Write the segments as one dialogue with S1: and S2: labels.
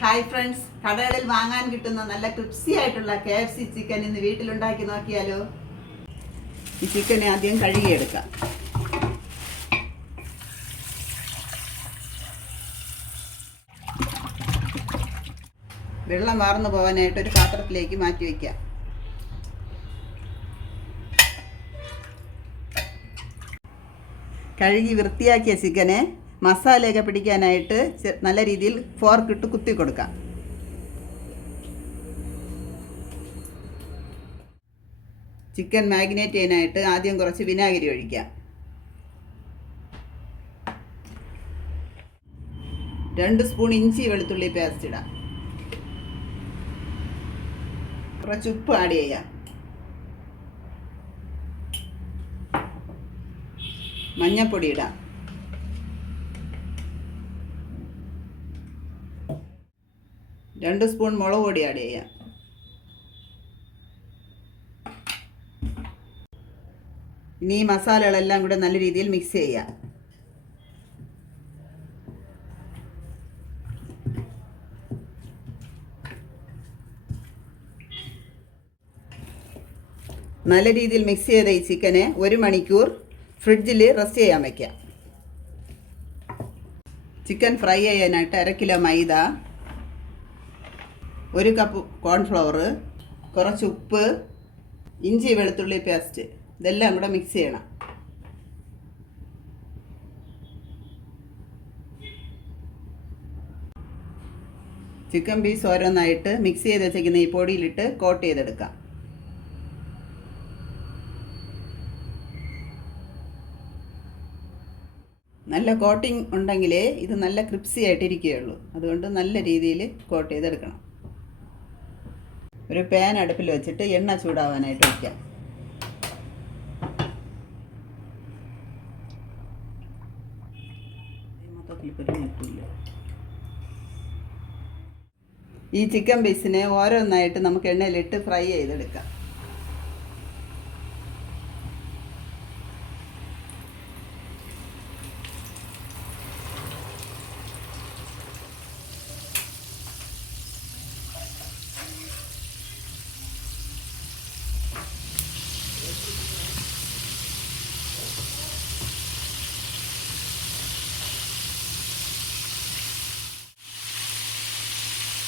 S1: Hi friends. കടകളിൽ വാങ്ങാൻ കിട്ടുന്ന നല്ല ക്രിപ്സി ആയിട്ടുള്ള കെ എഫ് സി ചിക്കൻ ഇന്ന് വീട്ടിലുണ്ടാക്കി നോക്കിയാലോ? ഈ ചിക്കനെ ആദ്യം കഴുകിയെടുക്കാം. വെള്ളം വാർന്നു പോകാനായിട്ട് ഒരു പാത്രത്തിലേക്ക് മാറ്റി വയ്ക്കാം കഴുകി വൃത്തിയാക്കിയ ചിക്കനെ മസാലയൊക്കെ പിടിക്കാനായിട്ട് നല്ല രീതിയിൽ ഫോർക്ക് ഇട്ട് കുത്തി കൊടുക്കാം. ചിക്കൻ മാഗ്നേറ്റ് ചെയ്യാനായിട്ട് ആദ്യം കുറച്ച് വിനാഗിരി ഒഴിക്കാം. രണ്ട് സ്പൂൺ ഇഞ്ചി വെളുത്തുള്ളി പേസ്റ്റ് ഇടാം. കുറച്ച് ഉപ്പ് ആഡ് ചെയ്യാം. മഞ്ഞപ്പൊടി ഇടാം. രണ്ട് സ്പൂൺ മുളക് പൊടി ആഡ് ചെയ്യാം. ഇനി ഈ മസാലകളെല്ലാം കൂടെ നല്ല രീതിയിൽ മിക്സ് ചെയ്യാം. നല്ല രീതിയിൽ മിക്സ് ചെയ്ത ഈ ചിക്കനെ ഒരു മണിക്കൂർ ഫ്രിഡ്ജിൽ റെസ്റ്റ് ചെയ്യാൻ വയ്ക്കാം ചിക്കൻ ഫ്രൈ ചെയ്യാനായിട്ട് അര കിലോ മൈദ ഒരു കപ്പ് കോൺഫ്ലവർ കുറച്ച് ഉപ്പ് ഇഞ്ചി വെളുത്തുള്ളി പേസ്റ്റ് ഇതെല്ലാം കൂടെ മിക്സ് ചെയ്യണം. ചിക്കൻ പീസ് ഓരോന്നായിട്ട് മിക്സ് ചെയ്ത് വെച്ചേക്കുന്ന ഈ പൊടിയിലിട്ട് കോട്ട് ചെയ്തെടുക്കാം. നല്ല കോട്ടിംഗ് ഉണ്ടെങ്കിലേ ഇത് നല്ല ക്രിപ്സി ആയിട്ടിരിക്കുകയുള്ളൂ. അതുകൊണ്ട് നല്ല രീതിയിൽ കോട്ട് ചെയ്തെടുക്കണം. ഒരു പാൻ അടുപ്പിൽ വെച്ചിട്ട് എണ്ണ ചൂടാവാനായിട്ട് വയ്ക്കാം ഈ ചിക്കൻ പീസിനെ ഓരോന്നായിട്ട് നമുക്ക് എണ്ണയിലിട്ട് ഫ്രൈ ചെയ്തെടുക്കാം.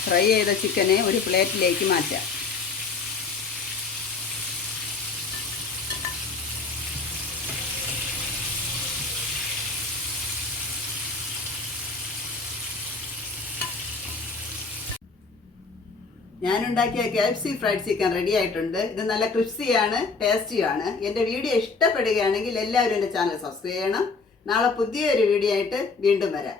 S1: ഫ്രൈ ചെയ്ത ചിക്കനെ ഒരു പ്ലേറ്റിലേക്ക് മാറ്റാം. ഞാനുണ്ടാക്കിയ K F C fried chicken ready ആയിട്ടുണ്ട്. ഇത് നല്ല ക്രിസ്പിയാണ് ടേസ്റ്റിയാണ് എന്റെ വീഡിയോ ഇഷ്ടപ്പെടുകയാണെങ്കിൽ എല്ലാവരും എന്റെ ചാനൽ സബ്സ്ക്രൈബ് ചെയ്യണം. നാളെ പുതിയൊരു വീഡിയോ ആയിട്ട് വീണ്ടും വരാം.